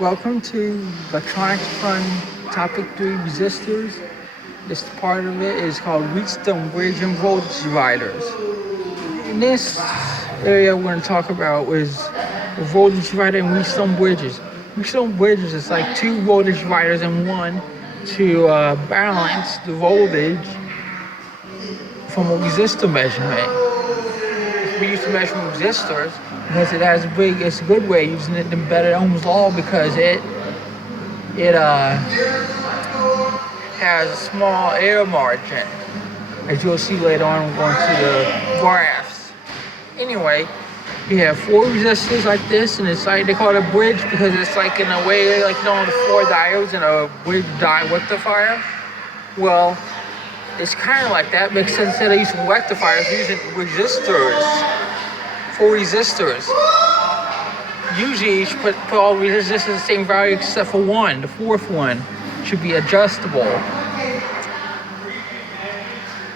Welcome to Electronics Fun Topic 3 Resistors. This part of it is called Wheatstone bridge and voltage dividers. In this area we're going to talk about is the voltage divider and Wheatstone bridges. Wheatstone bridges is like two voltage dividers in one to balance the voltage from a resistor measurement. We used to measure resistors because it's a good way using it in better Ohm's law because it has a small error margin, as you'll see later on going to the graphs. Anyway, you have four resistors like this, and it's like they call it a bridge because it's like in a way like the four diodes in a bridge rectifier. Well, it's kind of like that, but instead of using rectifiers, we're using resistors. Four resistors. Usually you should put all resistors the same value except for one. The fourth one should be adjustable.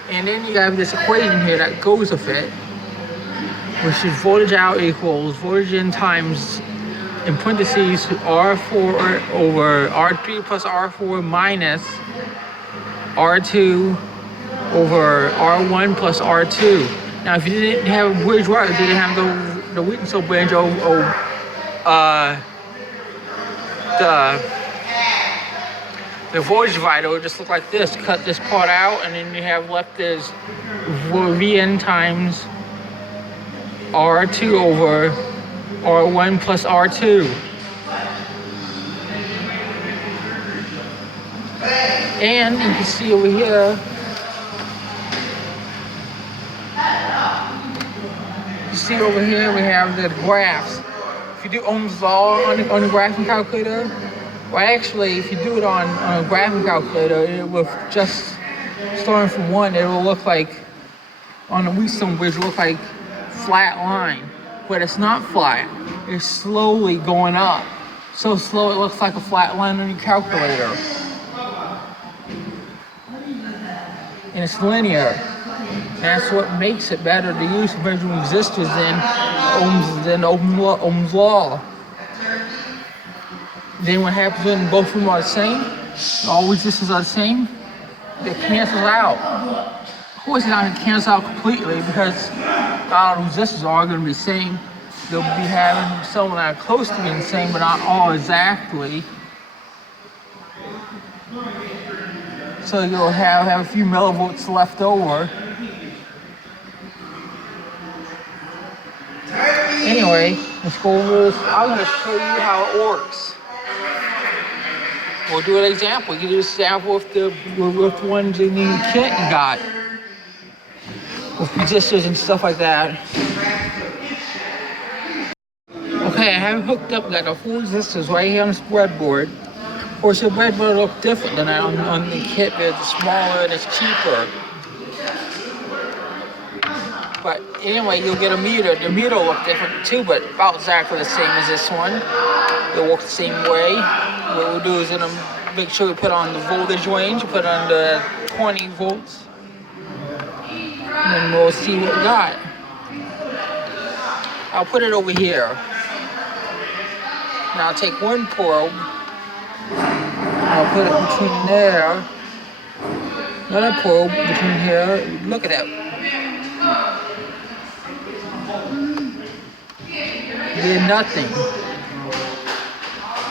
And then you have this equation here that goes with it, which is voltage out equals voltage in times, in parentheses, R4 over R3 plus R4 minus R2 over R1 plus R2. Now, if you didn't have a bridge wire, didn't have the Wheatstone bridge, the voltage divider would just look like this. Cut this part out, and then you have left is Vn times R2 over R1 plus R2. And you can see over here, we have the graphs. If you do Ohm's law on the graphing calculator, well, actually, if you do it on a graphing calculator, it will just starting from one, it will look like on the Wheatstone bridge, it will look like flat line, but it's not flat. It's slowly going up, so slow it looks like a flat line on your calculator, and it's linear. That's what makes it better to use measuring resistors than Ohm's law. Then what happens when both of them are the same? All resistors are the same. They cancel out. Of course, it's not going to cancel out completely because all resistors are going to be the same. They'll be having some that are close to being the same, but not all exactly. So you'll have a few millivolts left over. Anyway, let's go over this. I'm going to show you how it works. We'll do an example. You can do this example with the ones in the kit you got, with resistors and stuff like that. Okay, I have it hooked up. Got the four resistors right here on this breadboard. Of course, the breadboard looks different than that on the kit. It's smaller and it's cheaper. But anyway, you'll get a meter. The meter will look different too, but about exactly the same as this one. It'll work the same way. What we'll do is make sure we put on the voltage range, put on the 20 volts, and then we'll see what we got. I'll put it over here. Now I'll take one probe, I'll put it between there, another probe between here. Look at that. Did nothing.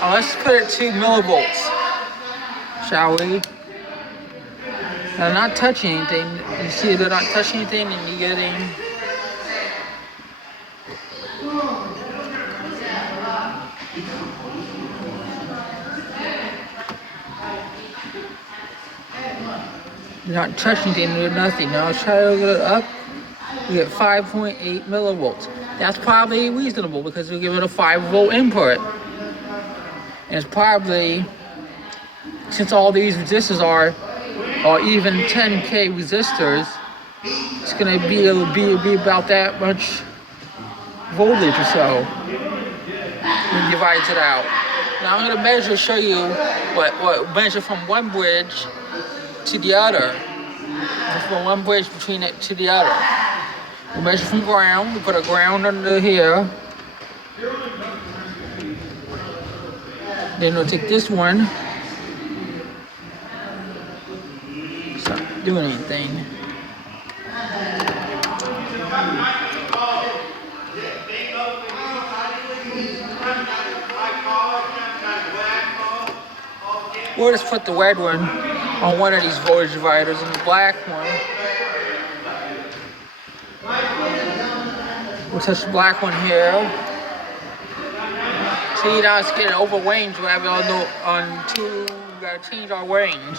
Let's put it 2 millivolts, shall we? They're not touching anything. You see they're not touching anything, and you're getting you're not touching anything, there's nothing. Now let's try to get it up. We get 5.8 millivolts. That's probably reasonable because we give it a 5-volt input. And it's probably, since all these resistors are even 10K resistors, it's going to be about that much voltage or so. It divides it out. Now I'm going to show you what measure from one bridge to the other. From one bridge between it to the other. We measure from ground. We put a ground under here. Then we'll take this one. It's not doing anything. We'll just put the red one on one of these voltage dividers and the black one. We'll touch the black one here. See, now it's getting over range. We have it on two. We gotta change our range.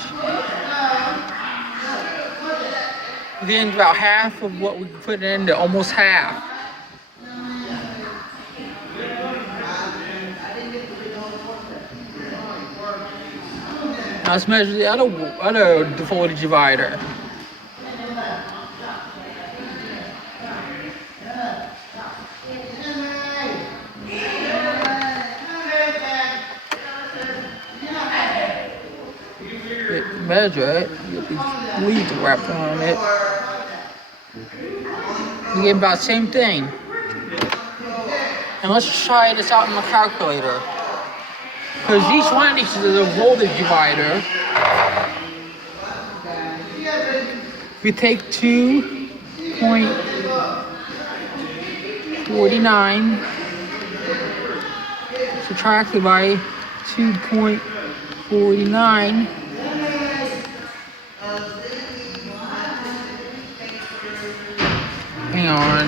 We're getting about half of what we put in to almost half. Now let's measure the other voltage divider. Measure it, get these leads wrapped on it. You get about the same thing. And let's try this out in the calculator. Because each one of these is a voltage divider. If we take 2.49 subtracted by 2.49, hang on.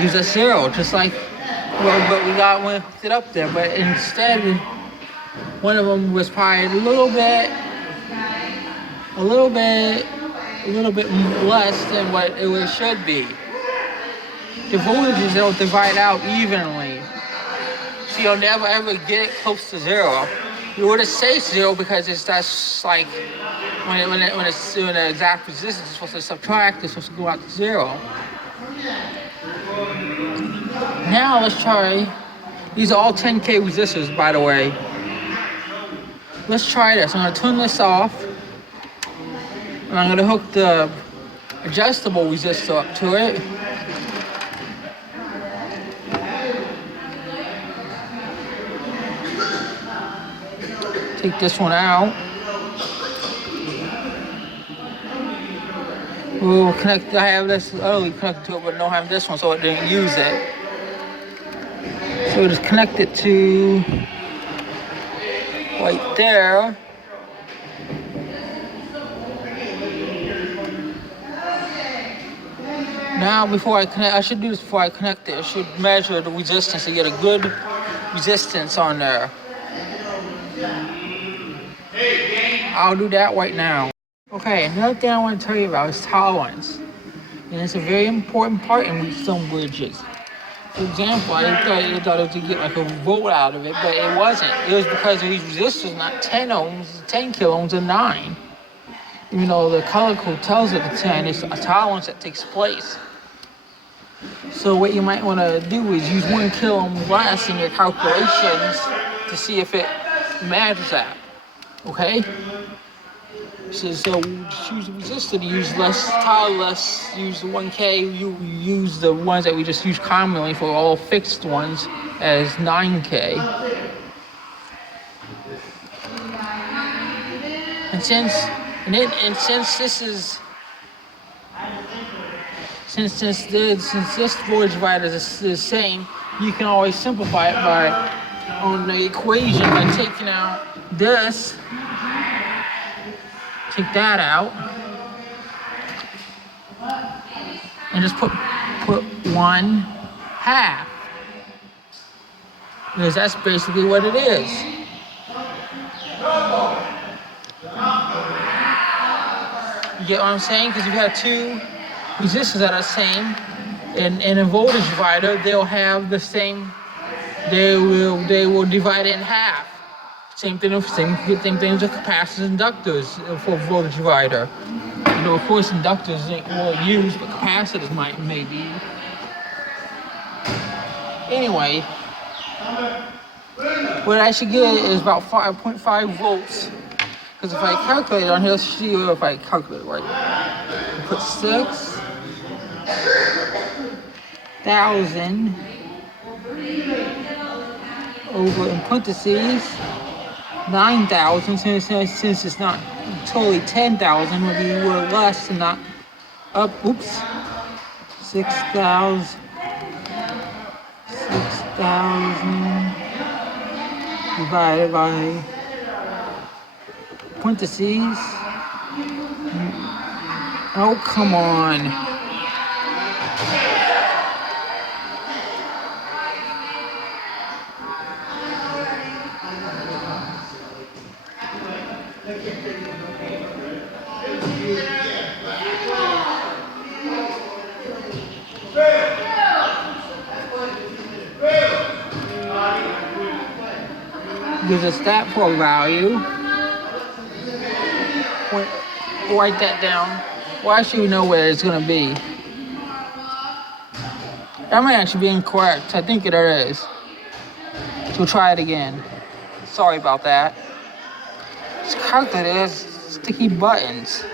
Use a zero, just like, well, but we got one it up there. But instead, one of them was probably a little bit less than what it should be. The voltages don't divide out evenly. So you'll never ever get it close to zero. You would have say zero because that's like when it's doing the exact resistance, it's supposed to subtract, it's supposed to go out to zero. Now let's try. These are all 10K resistors, by the way. Let's try this. I'm gonna turn this off, and I'm gonna hook the adjustable resistor up to it. Take this one out. We'll connect. I have this early connected to it, but don't have this one, so it didn't use it. So we'll just connect it to right there. Now, before I connect, I should do this before I connect it. I should measure the resistance to get a good resistance on there. I'll do that right now. Okay, another thing I want to tell you about is tolerance. And it's a very important part in Wheatstone bridges. For example, I thought it was to get like a volt out of it, but it wasn't. It was because of these resistors, not 10 ohms, 10 kilo ohms, and 9. Even though the color code tells it to 10, it's a tolerance that takes place. So what you might want to do is use 1 kilo ohm less in your calculations to see if it matches that. Okay? So just use the resistor to use less, use the 1K, you use the ones that we just use commonly for all fixed ones as 9K. And since this voltage divider is the same, you can always simplify it on the equation by taking out this. Take that out and just put 1/2, because that's basically what it is. You get what I'm saying? Because you have two resistors that are the same, and in a voltage divider, they'll have the same. They will divide it in half. Same thing with capacitors and inductors for voltage divider. You know, of course, inductors ain't really used, but capacitors maybe. Anyway, what I should get is about 5.5 volts. Because if I calculate it on here, let's see if I calculate it right. put 6,000 over in parentheses 9,000, since it's not totally 10,000, would be less and not up. Oops. 6,000 divided by parentheses. Oh, come on. Gives us that for a value. Write that down. Well, actually, we know where it's going to be. That might actually be incorrect. I think it is. So we'll try it again. Sorry about that. This calculator has sticky buttons.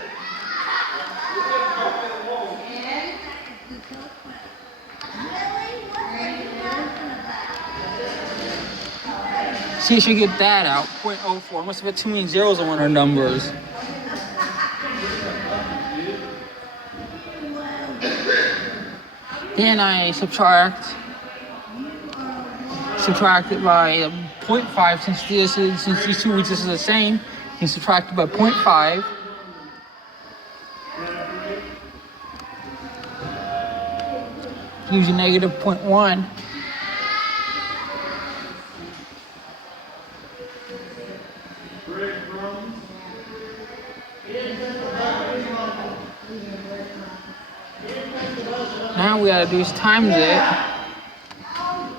See if you get that out. 0.04. I must have had too many zeros on one of our numbers. Then I subtract it by 0.5, since these two resistors are the same. You can subtract it by 0.5. Using negative 0.1. Now we gotta do is times it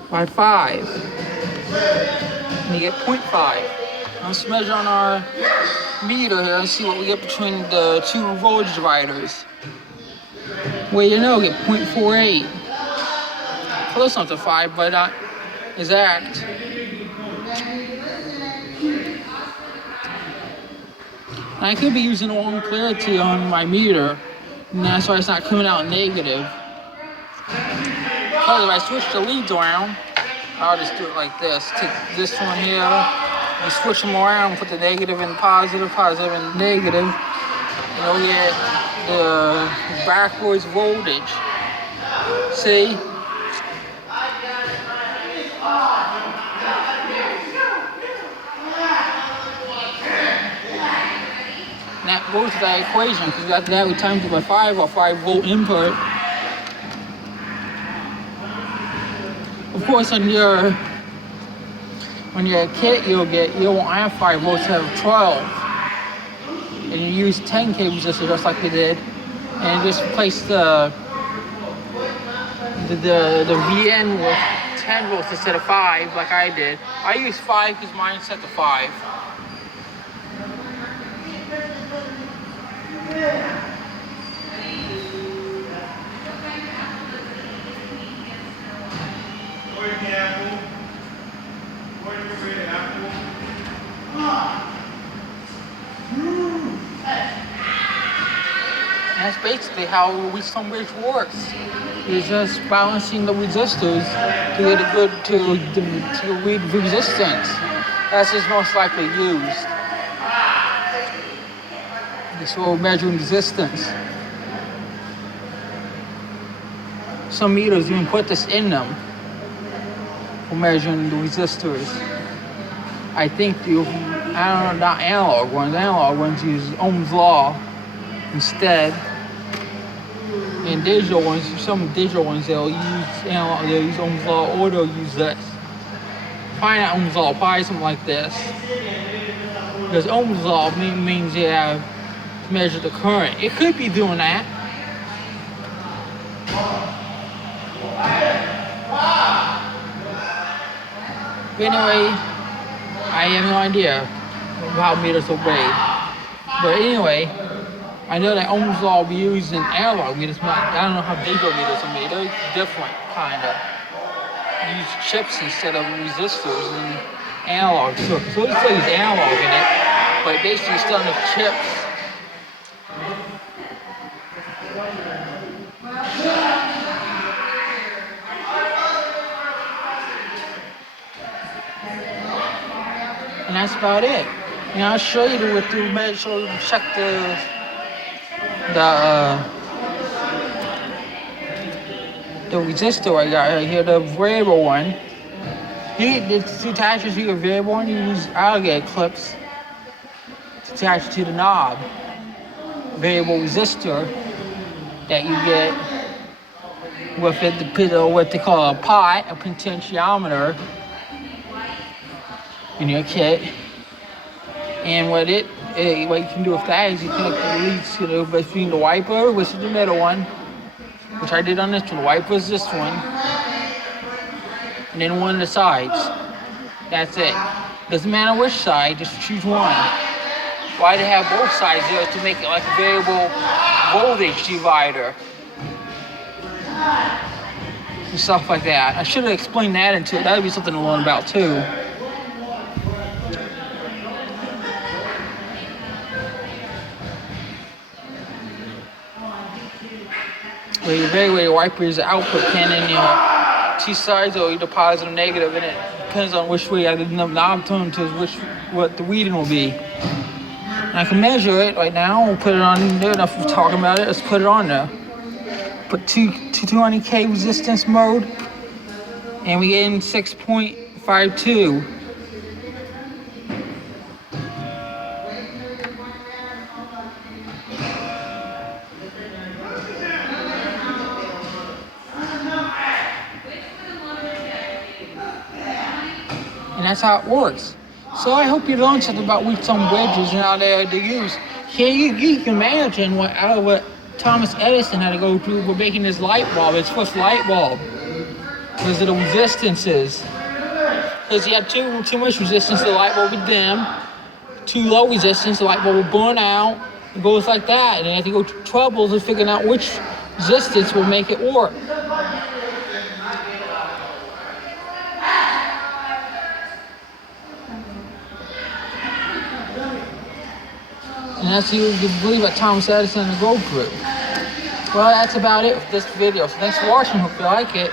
by 5. And you get 0.5. Let's measure on our meter here and see what we get between the two voltage dividers. Well, you know, we get 0.48. Close enough to 5, but not exact. And I could be using the wrong clarity on my meter, and that's why it's not coming out negative. Because if I switch the leads around, I'll just do it like this. Take this one here, and switch them around, put the negative and positive, positive and negative, and you'll get the backwards voltage. See? And that goes to that equation, because after that we times it by 5 or 5 volt input. Of course, on your kit, you won't have 5 volts, you have 12. And you use 10K resistor just like we did, and just replace the VN with 10 volts instead of 5, like I did. I use 5 because mine's set to 5. That's basically how Wheatstone bridge works. It's just balancing the resistors to get a good to read resistance. That's just most likely used. So we're measuring resistance. Some meters even put this in them for measuring the resistors. I think I don't know, not analog ones. Analog ones use Ohm's law instead. And digital ones, some digital ones, they'll use Ohm's law, or they'll use this. Probably not Ohm's law, probably something like this. Because Ohm's law means you have to measure the current. It could be doing that. But anyway, I have no idea how meters obey. But anyway, I know that Ohm's law will be used in analog meters, but I don't know how digital meters are made. They're different, kind of. Use chips instead of resistors in analog circuits. So we still use analog in it, but basically still enough chips And that's about it. Now I'll show you with the measure, check the the resistor I got right here, the variable one. The two attachments to your variable one, you use alligator clips to attach to the knob. Variable resistor that you get with what they call a pot, a potentiometer in your kit. And what you can do with that is you connect the leads to between the wiper, which is the middle one, which I did on this one. The wiper is this one, and then one of the sides. That's it. Doesn't matter which side, just choose one. Why they have both sides there is to make it like a variable voltage divider and stuff like that. I should have explained that into it. That would be something to learn about too. Where you evaluate your wiper's output pin and your two sides are either positive or negative, and it depends on which way I did the knob tone to what the reading will be. And I can measure it right now. We'll put it on there. Enough of talking about it. Let's put it on there. Put 220K resistance mode, and we get in 6.52. And that's how it works. So I hope you learned something about Wheatstone bridges and how they are to use. You can imagine what Thomas Edison had to go through for making his light bulb, his first light bulb, because of the resistances. Because he had too much resistance, the light bulb would dim. Too low resistance, the light bulb would burn out. It goes like that. And I had to go through troubles of figuring out which resistance will make it work. And that's you believe what Thomas Edison and go through. Well, that's about it for this video. So thanks for watching. Hope you like it.